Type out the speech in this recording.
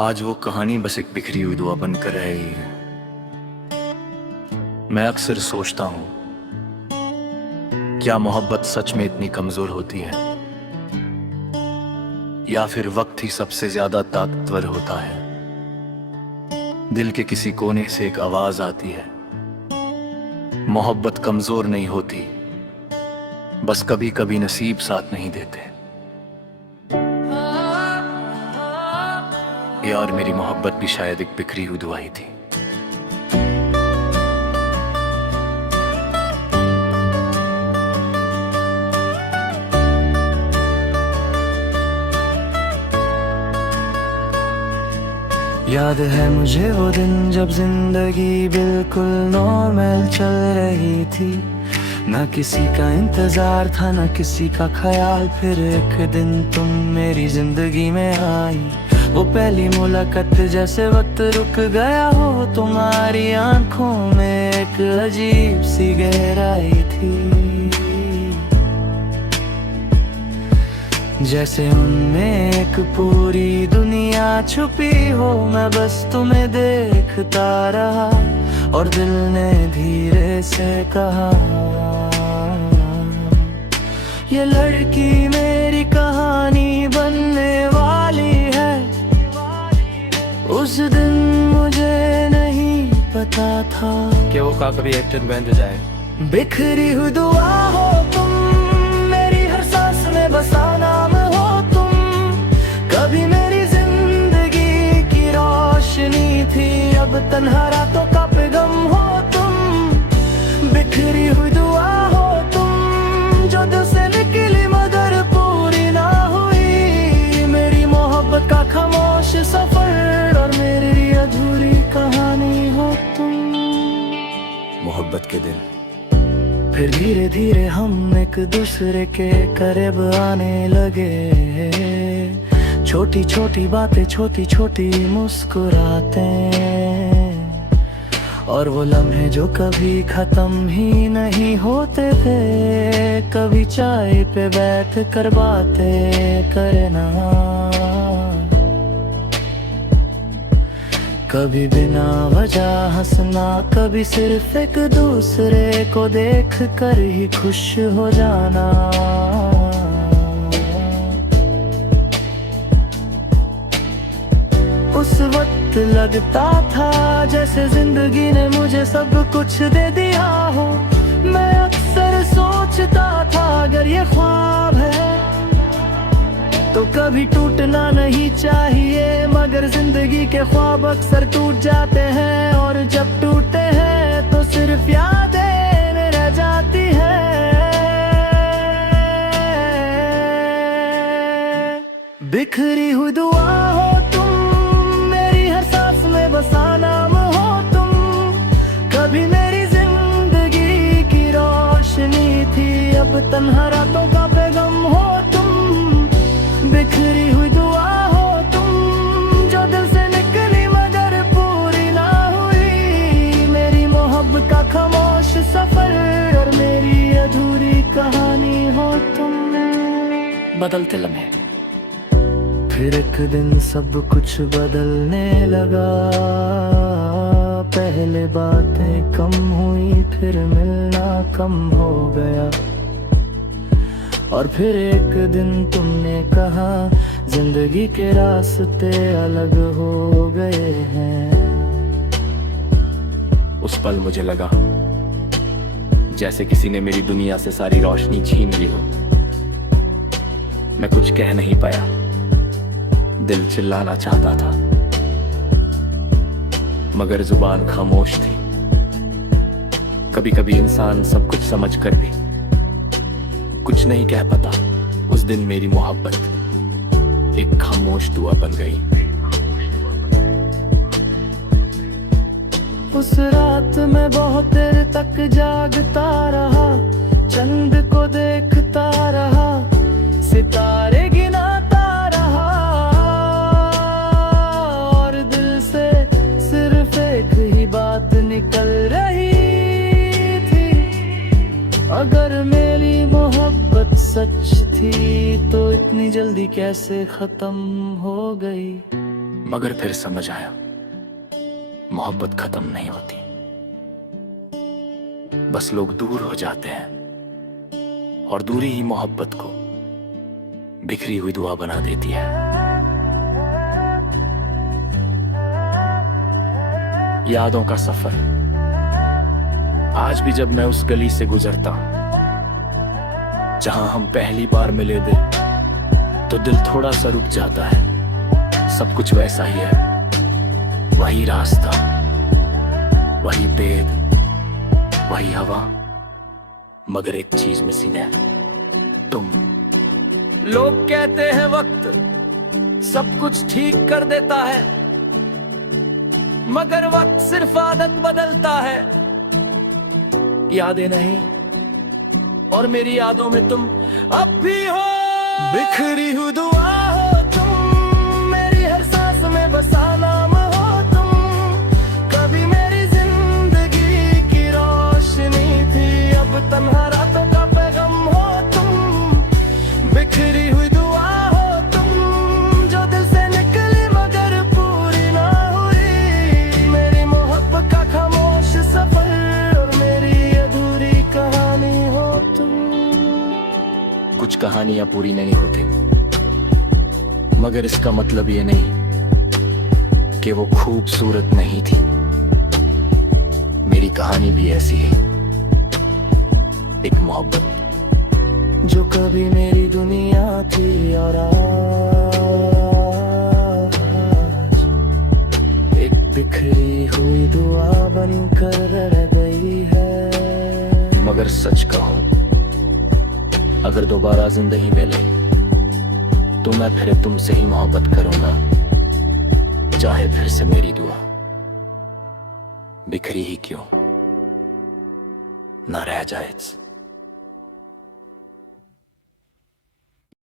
आज वो कहानी बस एक बिखरी हुई दुआ बनकर रह गई है। मैं अक्सर सोचता हूँ, क्या मोहब्बत सच में इतनी कमजोर होती है, या फिर वक्त ही सबसे ज्यादा ताकतवर होता है। दिल के किसी कोने से एक आवाज आती है, मोहब्बत कमजोर नहीं होती, बस कभी कभी नसीब साथ नहीं देते। यार, मेरी मोहब्बत भी शायद एक बिखरी हुई दुआ ही थी। याद है मुझे वो दिन जब जिंदगी बिल्कुल नॉर्मल चल रही थी, ना किसी का इंतजार था ना किसी का ख्याल। फिर एक दिन तुम मेरी जिंदगी में आई, वो पहली मुलाकात जैसे वक्त रुक गया हो। तुम्हारी आंखों में एक अजीब सी गहराई थी, जैसे उनमें एक पूरी दुनिया छुपी हो। मैं बस तुम्हें देखता रहा और दिल ने धीरे से कहा, ये लड़की मेरी कहानी बनने वाली है। उस दिन मुझे नहीं पता था कि वो कभी एक्टर बन जाए। बिखरी हुई दुआ हो तुम, मेरी हर सांस में बसा नाम हो तुम। कभी मेरी जिंदगी की रोशनी थी, अब तन्हा रातों का पैगाम हो तुम। बिखरी हुई दुआ हो तुम, जो दिल से निकली मगर पूरी ना हुई। मेरी मोहब्बत का खामोश सफर और मेरी अधूरी कहानी हो तुम। मोहब्बत के दिन फिर धीरे धीरे हम एक दूसरे के करीब आने लगे। छोटी छोटी बातें, छोटी छोटी मुस्कुरातें, और वो लम्हे जो कभी खत्म ही नहीं होते थे। कभी चाय पे बैठ कर बातें करना, कभी बिना वजह हंसना, कभी सिर्फ एक दूसरे को देख कर ही खुश हो जाना। उस वक्त लगता था जैसे जिंदगी ने मुझे सब कुछ दे दिया हो। मैं अक्सर सोचता था, अगर ये ख्वाब है तो कभी टूटना नहीं चाहिए। मगर जिंदगी के ख्वाब अक्सर टूट जाते हैं, और जब टूटते हैं तो सिर्फ यादें रह जाती है। बिखरी हुई दुआ हो तुम, मेरी हर सांस में बसा नाम हो तुम। कभी मेरी जिंदगी की रोशनी थी, अब तन्हा रातों का पैगाम हो तुम। बिखरी हुई दुआ हो तुम, जो दिल से निकली मगर पूरी ना हुई। मेरी मोहब्बत का खामोश सफर और मेरी अधूरी कहानी हो तुम। बदलते लम्हे। फिर एक दिन सब कुछ बदलने लगा। पहले बातें कम हुई, फिर मिलना कम हो गया। और फिर एक दिन तुमने कहा, जिंदगी के रास्ते अलग हो गए हैं। उस पल मुझे लगा जैसे किसी ने मेरी दुनिया से सारी रोशनी छीन ली हो। मैं कुछ कह नहीं पाया, दिल चिल्लाना चाहता था मगर जुबान खामोश थी। कभी कभी इंसान सब कुछ समझ कर भी कुछ नहीं कह पाता। उस दिन मेरी मोहब्बत एक खामोश दुआ बन गई। उस रात मैं बहुत देर तक जागता रहा, चंद को देखता रहा, सितारे गिनाता रहा, और दिल से सिर्फ एक ही बात निकल रही थी, अगर मेरी मोहब्बत सच थी तो इतनी जल्दी कैसे खत्म हो गई। मगर फिर समझ आया मोहब्बत खत्म नहीं होती, बस लोग दूर हो जाते हैं और दूरी ही मोहब्बत को बिखरी हुई दुआ बना देती है। यादों का सफर, आज भी जब मैं उस गली से गुजरता जहां हम पहली बार मिले थे, तो दिल थोड़ा सा रुक जाता है। सब कुछ वैसा ही है, वही रास्ता, वही पेड़, वही हवा, मगर एक चीज मिसिंग है, तुम। लोग कहते हैं वक्त सब कुछ ठीक कर देता है, मगर वक्त सिर्फ आदत बदलता है। यादें नहीं और मेरी यादों में तुम अब भी हो। बिखरी हुई दुआ हो तुम, मेरी हर सांस में बसा नाम हो तुम। कभी मेरी जिंदगी की रोशनी थी, अब तन्हा रातों का पैगाम हो तुम। बिखरी हुई दुआ हो तुम, जो दिल से निकली मगर पूरी ना हुई। मेरी मोहब्बत का खामोश सफर और मेरी अधूरी कहानी हो तुम। कुछ कहानियां पूरी नहीं होती, मगर इसका मतलब ये नहीं कि वो खूबसूरत नहीं थी। मेरी कहानी भी ऐसी है, एक मोहब्बत जो कभी मेरी दुनिया थी और आज एक बिखरी हुई दुआ बनकर रह गई है। मगर सच कहो, अगर दोबारा जिंदगी मिले तो मैं फिर तुमसे ही मोहब्बत करूंगा, चाहे फिर से मेरी दुआ बिखरी ही क्यों ना रह जाए।